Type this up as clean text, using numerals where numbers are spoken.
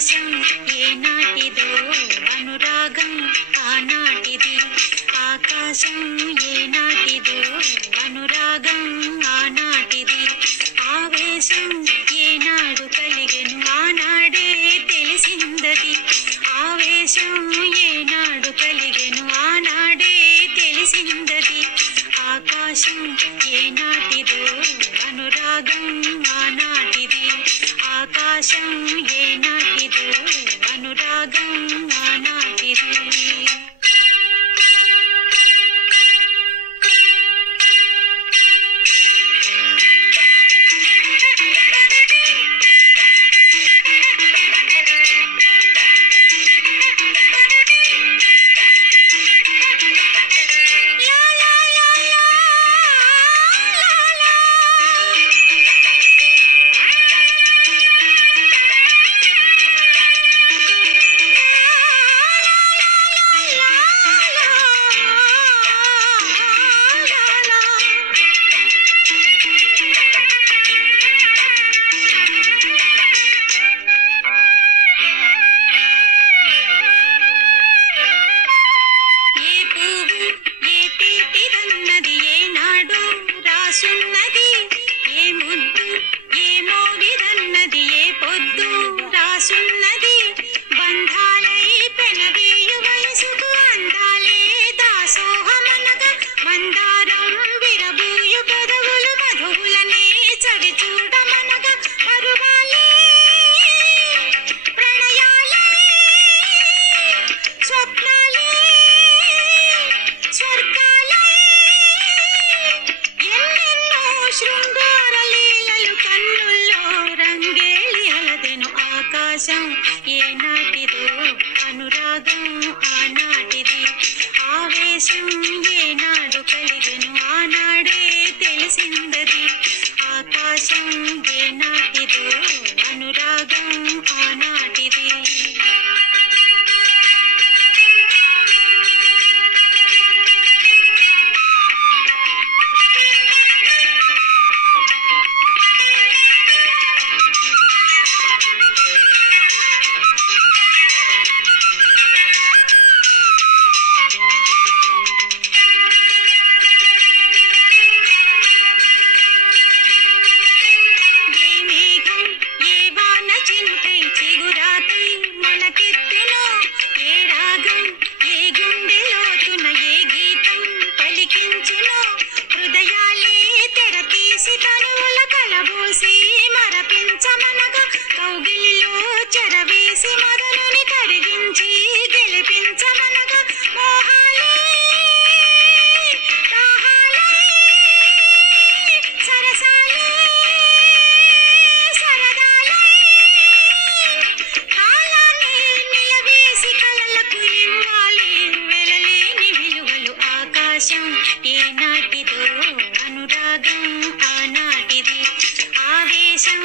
ఆకాశం ఏనాటిదో అనురాగం ఆనాటిది ఆకాశం ఏనాటిదో అనురాగం ఆనాటిది ఆవేశం ఏనాడు కలిగెను ఆనాడే తెలిసిందది ఆవేశం ఏనాడు కలిగెను ఆనాడే తెలిసిందది ఆకాశం ఏనాటిదో అనురాగం ఆనాటిది ఆకాశం ఏనాటిదో అనురాగం ఆనాటిది ఆకాశం ఏనాటిదో అనురాగం ఆనాటిది ఆవేశం ఏనాడు కలిగెను ఆనాడే తెలిసిందది ఆకాశం ఏనాటిదో అనురాగం ఆనాటిది ఏనాటిదో అనురాగం ఆనాటిది ఆవేశం